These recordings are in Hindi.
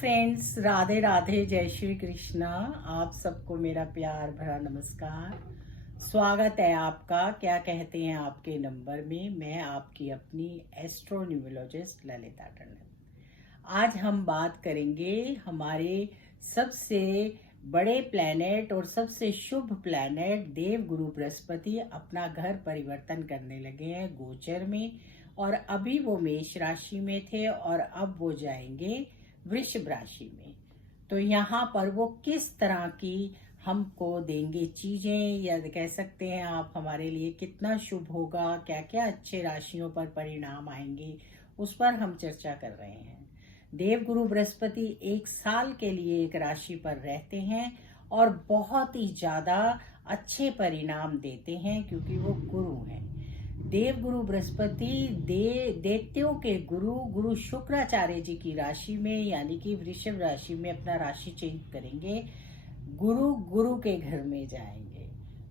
फ्रेंड्स, राधे राधे, जय श्री कृष्णा। आप सबको मेरा प्यार भरा नमस्कार। स्वागत है आपका क्या कहते हैं आपके नंबर में। मैं आपकी अपनी एस्ट्रो न्यूमरोलॉजिस्ट ललिता टंडन। आज हम बात करेंगे हमारे सबसे बड़े प्लैनेट और सबसे शुभ प्लैनेट देव गुरु बृहस्पति अपना घर परिवर्तन करने लगे हैं गोचर में। और अभी वो मेष राशि में थे और अब वो जाएंगे वृषभ राशि में। तो यहाँ पर वो किस तरह की हमको देंगे चीजें, या कह सकते हैं आप हमारे लिए कितना शुभ होगा, क्या क्या अच्छे राशियों पर परिणाम आएंगे, उस पर हम चर्चा कर रहे हैं। देव गुरु बृहस्पति 1 साल के लिए एक राशि पर रहते हैं और बहुत ही ज्यादा अच्छे परिणाम देते हैं क्योंकि वो गुरु हैं। देव गुरु बृहस्पति दैत्यों के गुरु गुरु शुक्राचार्य जी की राशि में यानी कि वृषभ राशि में अपना राशि चेंज करेंगे। गुरु गुरु के घर में जाएंगे।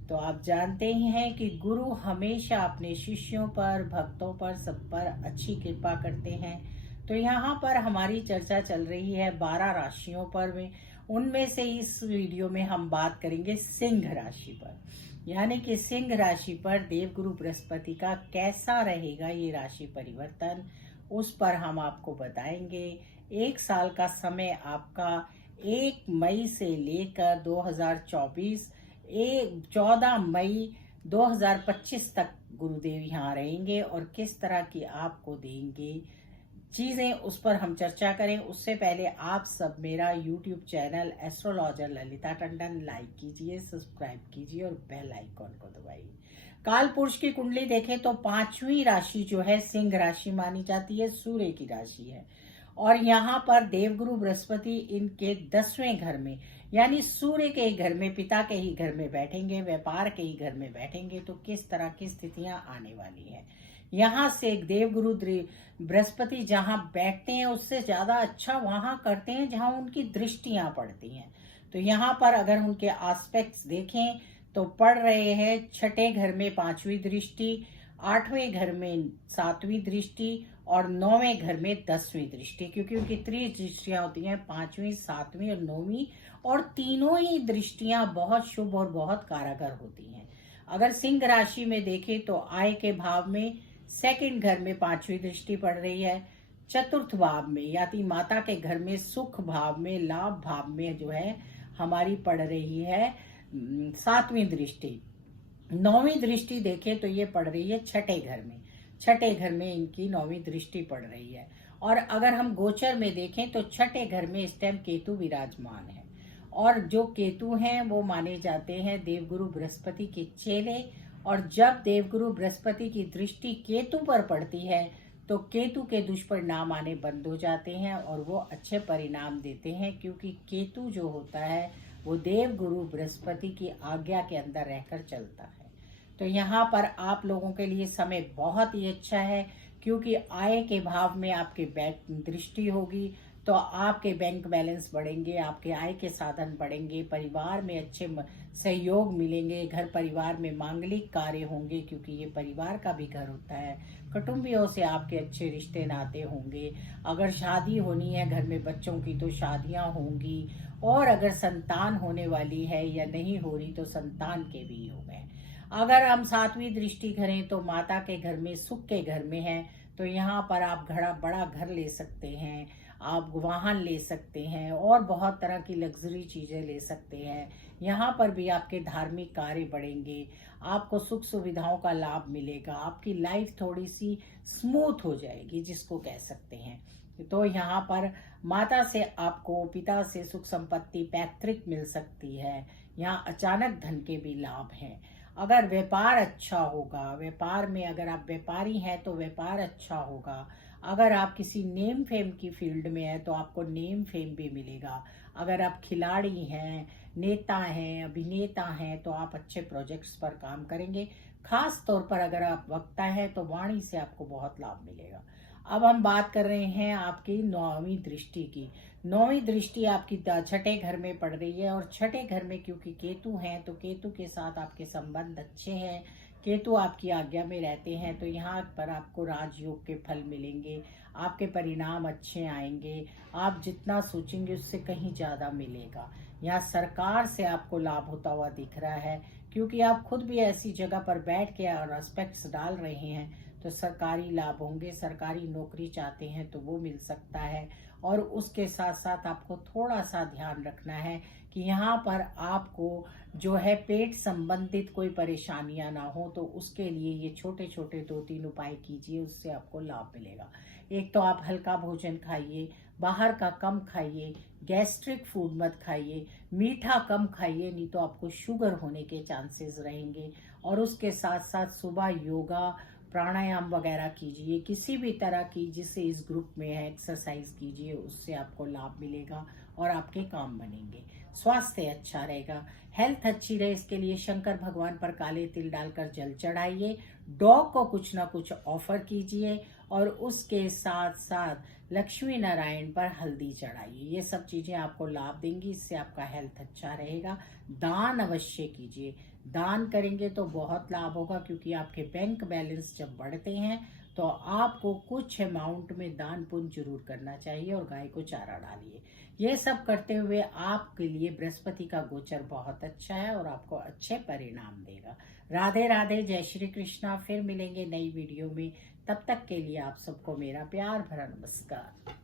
तो आप जानते ही हैं कि गुरु हमेशा अपने शिष्यों पर, भक्तों पर, सब पर अच्छी कृपा करते हैं। तो यहाँ पर हमारी चर्चा चल रही है 12 राशियों पर में। उनमें से इस वीडियो में हम बात करेंगे सिंह राशि पर, यानी कि सिंह राशि पर देवगुरु बृहस्पति का कैसा रहेगा ये राशि परिवर्तन, उस पर हम आपको बताएंगे। 1 साल का समय आपका 1 मई से लेकर 2024 14 मई 2025 तक गुरुदेव यहाँ रहेंगे और किस तरह की आपको देंगे चीजें, उस पर हम चर्चा करें। उससे पहले आप सब मेरा YouTube channel astrologer Lalita Tandon like कीजिए, सब्सक्राइब कीजिए और बेल आइकॉन को दबाइए। काल पुरुष की कुंडली देखें तो 5वीं राशि जो है सिंह राशि मानी जाती है, सूर्य की राशि है। और यहाँ पर देवगुरु बृहस्पति इनके 10वें घर में यानी सूर्य के घर में, पिता के ही घर में बैठेंगे, व्यापार के ही घर में बैठेंगे। तो किस तरह की स्थितियां आने वाली हैं। यहाँ से देवगुरु बृहस्पति जहाँ बैठते हैं उससे ज्यादा अच्छा वहां करते हैं जहां उनकी दृष्टियां पड़ती हैं। तो यहाँ पर अगर उनके एस्पेक्ट्स देखें तो पड़ रहे हैं 6ठे घर में 5वीं दृष्टि, 8वें घर में 7वीं दृष्टि और 9वें घर में 10वीं दृष्टि, क्योंकि उनकी 3 दृष्टियां होती हैं, 5वीं, 7वीं और 9वीं। और तीनों ही दृष्टियां बहुत शुभ और बहुत कारगर होती हैं। अगर सिंह राशि में देखें तो आय के भाव में 2nd घर में 5वीं दृष्टि पड़ रही है, 4th भाव में यानी माता के घर में, सुख भाव में, लाभ भाव में जो है हमारी पड़ रही है 7वीं दृष्टि। 9वीं दृष्टि देखें तो ये पड़ रही है 6ठे घर में, 6ठे घर में इनकी 9वीं दृष्टि पड़ रही है। और अगर हम गोचर में देखें तो 6ठे घर में इस टाइम केतु विराजमान है। और जो केतु हैं वो माने जाते हैं देवगुरु बृहस्पति के चेले। और जब देवगुरु बृहस्पति की दृष्टि केतु पर पड़ती है तो केतु के दुष्परिणाम आने बंद हो जाते हैं और वो अच्छे परिणाम देते हैं, क्योंकि केतु जो होता है वो देवगुरु बृहस्पति की आज्ञा के अंदर रहकर चलता है। तो यहाँ पर आप लोगों के लिए समय बहुत ही अच्छा है, क्योंकि आय के भाव में आपके दृष्टि होगी तो आपके बैंक बैलेंस बढ़ेंगे, आपके आय के साधन बढ़ेंगे, परिवार में अच्छे सहयोग मिलेंगे, घर परिवार में मांगलिक कार्य होंगे क्योंकि ये परिवार का भी घर होता है। कुटुंबियों से आपके अच्छे रिश्ते नाते होंगे। अगर शादी होनी है घर में बच्चों की तो शादियां होंगी। और अगर संतान होने वाली है या नहीं हो रही तो संतान के भी हो गए। अगर हम 7वीं दृष्टि करें तो माता के घर में, सुख के घर में है, तो यहाँ पर आप बड़ा घर ले सकते हैं, आप वाहन ले सकते हैं और बहुत तरह की लग्जरी चीजें ले सकते हैं। यहाँ पर भी आपके धार्मिक कार्य बढ़ेंगे, आपको सुख सुविधाओं का लाभ मिलेगा, आपकी लाइफ थोड़ी सी स्मूथ हो जाएगी जिसको कह सकते हैं। तो यहाँ पर माता से आपको, पिता से सुख संपत्ति पैतृक मिल सकती है। यहाँ अचानक धन के भी लाभ हैं। अगर व्यापार अच्छा होगा, व्यापार में अगर आप व्यापारी हैं तो व्यापार अच्छा होगा। अगर आप किसी नेम फेम की फील्ड में हैं तो आपको नेम फेम भी मिलेगा। अगर आप खिलाड़ी हैं, नेता हैं, अभिनेता हैं तो आप अच्छे प्रोजेक्ट्स पर काम करेंगे। खास तौर पर अगर आप वक्ता हैं तो वाणी से आपको बहुत लाभ मिलेगा। अब हम बात कर रहे हैं आपकी 9वीं दृष्टि की। 9वीं दृष्टि आपकी 6ठे घर में पड़ रही है और 6ठे घर में क्योंकि केतु हैं तो केतु के साथ आपके संबंध अच्छे हैं। केतु आपकी आज्ञा में रहते हैं, तो यहाँ पर आपको राजयोग के फल मिलेंगे, आपके परिणाम अच्छे आएंगे, आप जितना सोचेंगे उससे कहीं ज़्यादा मिलेगा। यहाँ सरकार से आपको लाभ होता हुआ दिख रहा है, क्योंकि आप खुद भी ऐसी जगह पर बैठ के और एस्पेक्ट्स डाल रहे हैं, तो सरकारी लाभ होंगे। सरकारी नौकरी चाहते हैं तो वो मिल सकता है। और उसके साथ साथ आपको थोड़ा सा ध्यान रखना है कि यहाँ पर आपको जो है पेट संबंधित कोई परेशानियां ना हो, तो उसके लिए ये छोटे छोटे 2-3 उपाय कीजिए, उससे आपको लाभ मिलेगा। एक तो आप हल्का भोजन खाइए, बाहर का कम खाइए, गैस्ट्रिक फूड मत खाइए, मीठा कम खाइए, नहीं तो आपको शुगर होने के चांसेस रहेंगे। और उसके साथ साथ सुबह योगा प्राणायाम वगैरह कीजिए, किसी भी तरह की जिससे इस ग्रुप में है एक्सरसाइज कीजिए, उससे आपको लाभ मिलेगा और आपके काम बनेंगे, स्वास्थ्य अच्छा रहेगा, हेल्थ अच्छी रहे। इसके लिए शंकर भगवान पर काले तिल डालकर जल चढ़ाइए, डॉग को कुछ ना कुछ ऑफर कीजिए, और उसके साथ साथ लक्ष्मी नारायण पर हल्दी चढ़ाइए। ये सब चीजें आपको लाभ देंगी, इससे आपका हेल्थ अच्छा रहेगा। दान अवश्य कीजिए, दान करेंगे तो बहुत लाभ होगा, क्योंकि आपके बैंक बैलेंस जब बढ़ते हैं तो आपको कुछ अमाउंट में दान पुण्य जरूर करना चाहिए, और गाय को चारा डालिए। ये सब करते हुए आपके लिए बृहस्पति का गोचर बहुत अच्छा है और आपको अच्छे परिणाम देगा। राधे राधे, जय श्री कृष्णा। फिर मिलेंगे नई वीडियो में, तब तक के लिए आप सबको मेरा प्यार भरा नमस्कार।